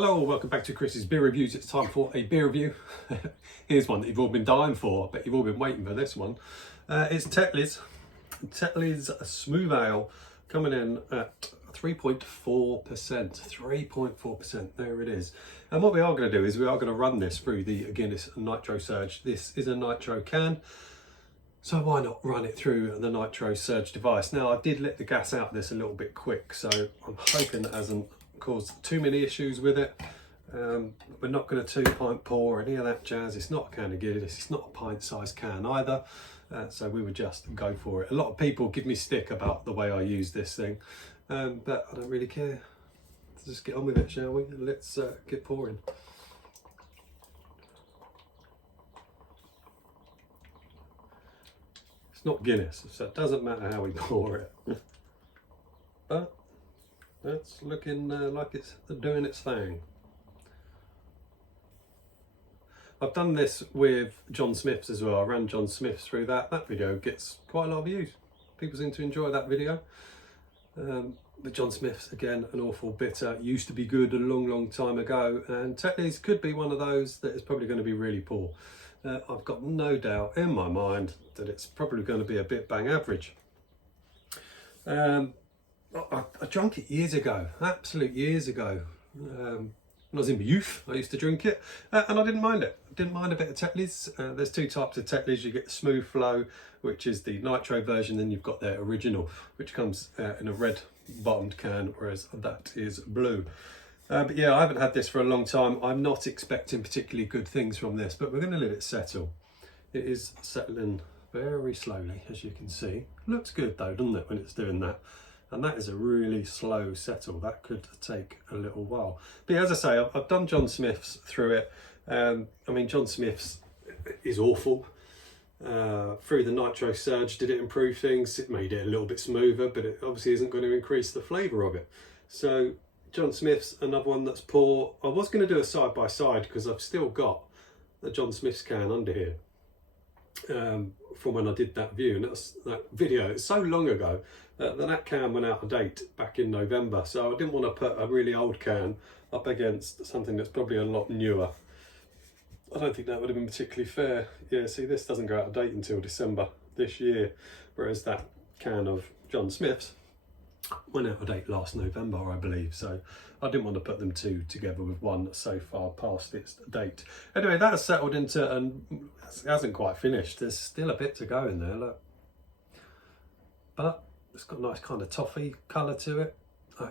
Hello, welcome back to Chris's Beer Reviews. It's time for a beer review. Here's one that you've all been dying for, but you've all been waiting for this one. It's Tetley's Smooth Ale, coming in at 3.4%. 3.4%, there it is. And what we are going to do is we are going to run this through the Guinness Nitro Surge. This is a nitro can, so why not run it through the Nitro Surge device? Now, I did let the gas out of this a little bit quick, so I'm hoping that hasn't caused too many issues with it. We're not going to 2-pint pour or any of that jazz. It's not a can of Guinness, it's not a pint-sized can either, so we would just go for it. A lot of people give me stick about the way I use this thing, but I don't really care. Let's just get on with it, shall we? Let's get pouring. It's not Guinness, so it doesn't matter how we pour it. But that's looking like it's doing its thing. I've done this with John Smith's as well. I ran John Smith's through that. That video gets quite a lot of views. People seem to enjoy that video. But John Smith's, again, an awful bitter. Used to be good a long time ago. And Tetley's could be one of those that is probably going to be really poor. I've got no doubt in my mind that it's probably going to be a bit bang average. I drank it years ago, absolute years ago. When I was in my youth, I used to drink it, and I didn't mind it. I didn't mind a bit of Tetley's. There's two types of Tetley's. You get the Smooth Flow, which is the nitro version, then you've got their original, which comes in a red bottomed can, whereas that is blue. But yeah, I haven't had this for a long time. I'm not expecting particularly good things from this, but we're going to let it settle. It is settling very slowly, as you can see. Looks good though, doesn't it, when it's doing that? And that is a really slow settle. That could take a little while. But yeah, as I say, I've done John Smith's through it. I mean, John Smith's is awful. Through the Nitro Surge, did it improve things? It made it a little bit smoother, but it obviously isn't going to increase the flavour of it. So John Smith's, another one that's poor. I was going to do a side-by-side because I've still got the John Smith's can under here. From when I did that view, and that video, it's so long ago that can went out of date back in November, so I didn't want to put a really old can up against something that's probably a lot newer. I don't think that would have been particularly fair. Yeah, see, this doesn't go out of date until December this year, whereas that can of John Smith's went out of date last November, I believe, so I didn't want to put them two together with one that's so far past its date. Anyway, that has settled into, and it hasn't quite finished. There's still a bit to go in there, look. But it's got a nice kind of toffee colour to it.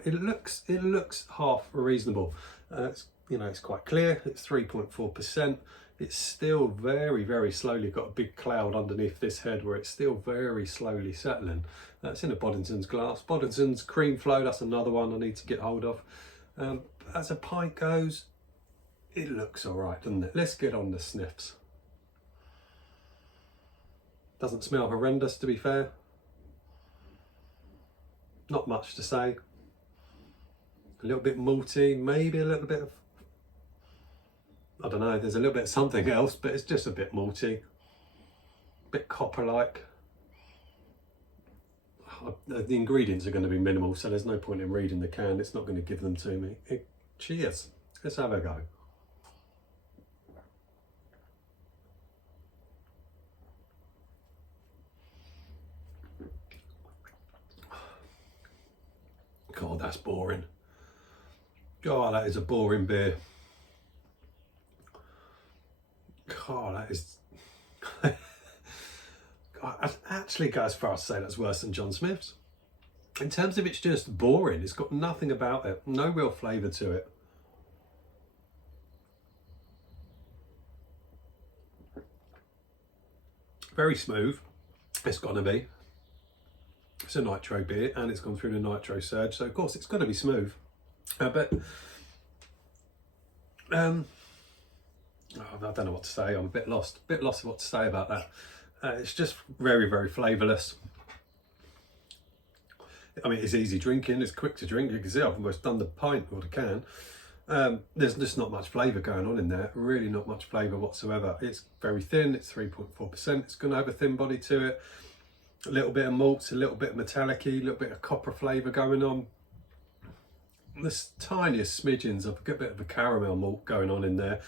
It looks half reasonable. It's quite clear. It's 3.4%. It's still very slowly got a big cloud underneath this head where it's still very slowly settling. It's in a Boddington's glass. Boddington's Cream Flow, that's another one I need to get hold of. As a pint goes, it looks all right, doesn't it? Let's get on the sniffs. Doesn't smell horrendous, to be fair. Not much to say. A little bit malty, maybe a little bit of, I don't know, there's a little bit of something else, but it's just a bit malty. A bit copper-like. The ingredients are going to be minimal, so there's no point in reading the can. It's not going to give them to me. Cheers. Let's have a go. God, that's boring. God, that is a boring beer. God, that is... I'd actually go as far as to say that's worse than John Smith's. In terms of it's just boring, it's got nothing about it, no real flavour to it. Very smooth, it's got to be. It's a nitro beer and it's gone through the Nitro Surge, so of course it's got to be smooth. I don't know what to say. I'm a bit lost of what to say about that. It's just very flavourless. I mean, it's easy drinking, it's quick to drink. You can see I've almost done the pint or the can. There's just not much flavour going on in there, really not much flavour whatsoever. It's very thin, it's 3.4%. It's going to have a thin body to it. A little bit of malts, a little bit of metallic-y, a little bit of copper flavour going on. there's tiniest smidgens of a bit of a caramel malt going on in there.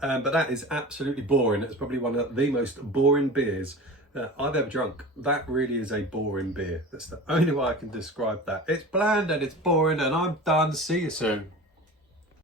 But that is absolutely boring. It's probably one of the most boring beers I've ever drunk. That really is a boring beer. That's the only way I can describe that. It's bland and it's boring, and I'm done. See you soon.